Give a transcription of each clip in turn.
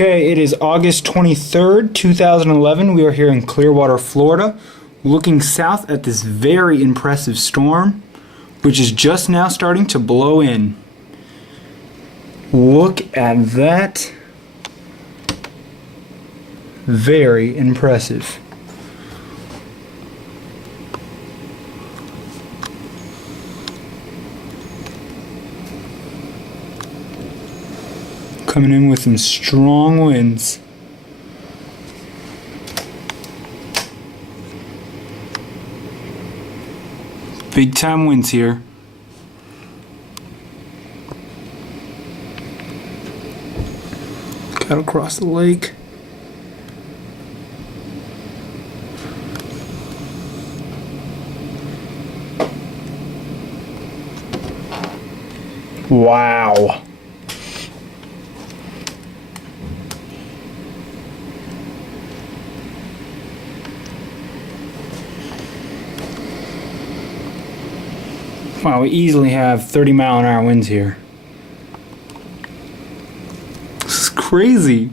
Okay, it is August 23rd, 2011. We are here in Clearwater, Florida, looking south at this very impressive storm, which is just now starting to blow in. Look at that. Very impressive. Coming in with some strong winds. Big time winds here. Cut across the lake. Wow. Wow, we easily have 30-mile-an-hour winds here. This is crazy.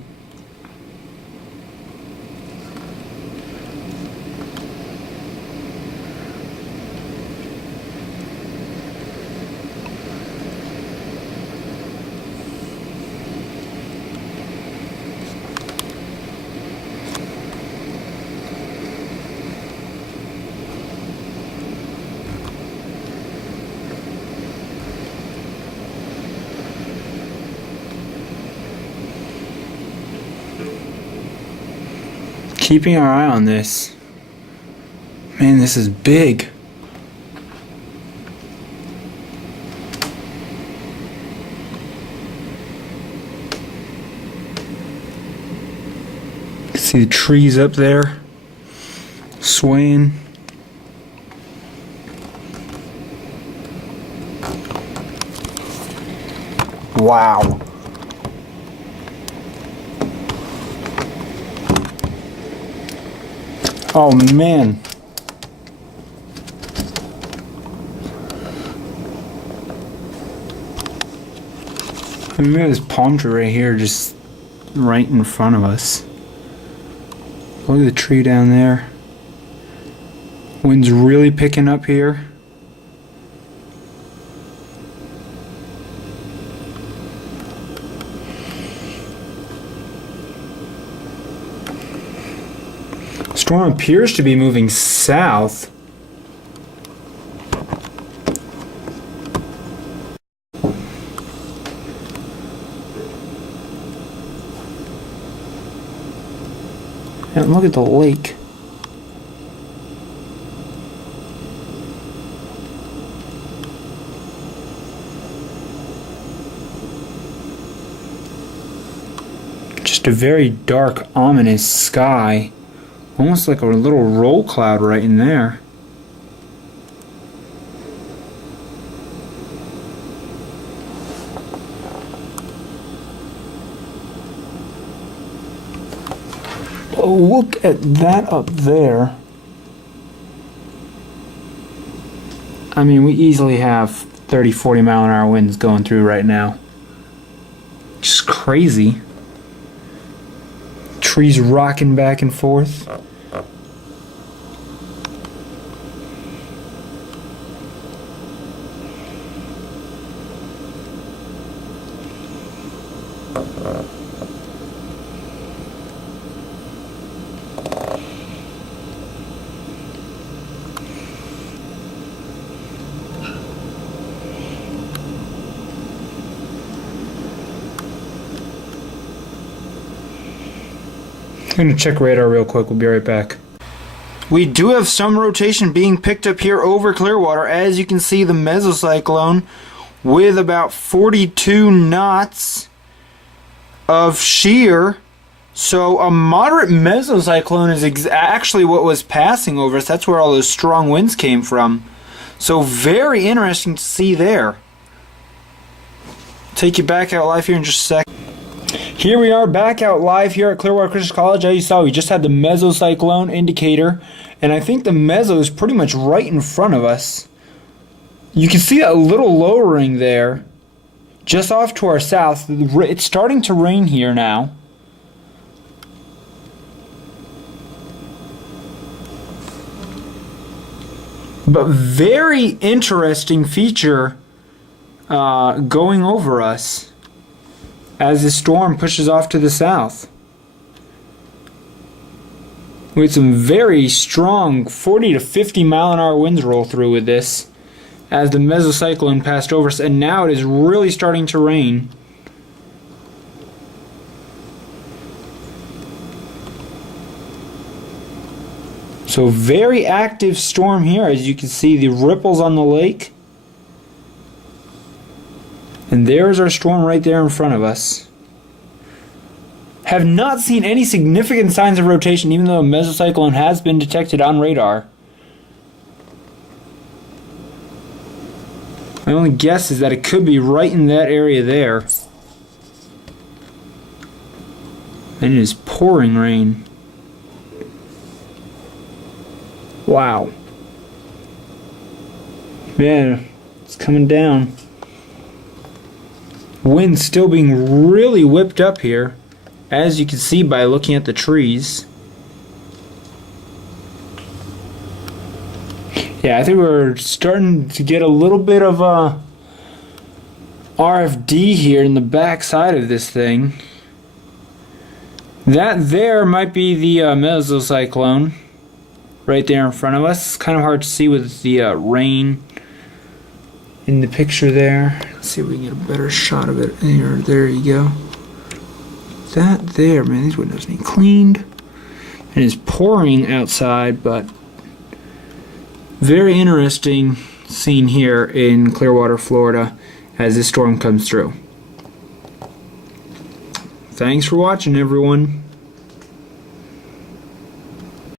Keeping our eye on this. Man, this is big. See the trees up there swaying. Wow. Oh man. I mean, we got this palm tree right here, just right in front of us. Look at the tree down there. Wind's really picking up here. Storm appears to be moving south. And look at the lake. Just a very dark, ominous sky. Almost like a little roll cloud right in there. Oh, look at that up there. I mean, we easily have 30, 40-mile-an-hour winds going through right now. Just crazy. Trees rocking back and forth. I'm going to check radar real quick. We'll be right back. We do have some rotation being picked up here over Clearwater. As you can see, the mesocyclone with about 42 knots of shear. So a moderate mesocyclone is actually what was passing over us. That's where all those strong winds came from. So very interesting to see there. Take you back out live here in just a sec. Here we are back out live here at Clearwater Christian College. As you saw, we just had the mesocyclone indicator, and I think the meso is pretty much right in front of us. You can see that little lowering there, just off to our south. It's starting to rain here now. But very interesting feature going over us as the storm pushes off to the south. With some very strong 40 to 50 mile an hour winds roll through with this as the mesocyclone passed over us, and now it is really starting to rain. So very active storm here, as you can see the ripples on the lake. And there's our storm right there in front of us. Have not seen any significant signs of rotation, even though a mesocyclone has been detected on radar. My only guess is that it could be right in that area there. And it is pouring rain. Wow. Man, it's coming down. Wind still being really whipped up here, as you can see by looking at the trees. Yeah, I think we're starting to get a little bit of a RFD here in the back side of this thing. That there might be the mesocyclone right there in front of us. It's kind of hard to see with the rain in the picture there. Let's see if we can get a better shot of it. There you go. That there, man, these windows need cleaned. And it's pouring outside, but very interesting scene here in Clearwater, Florida as this storm comes through. Thanks for watching, everyone.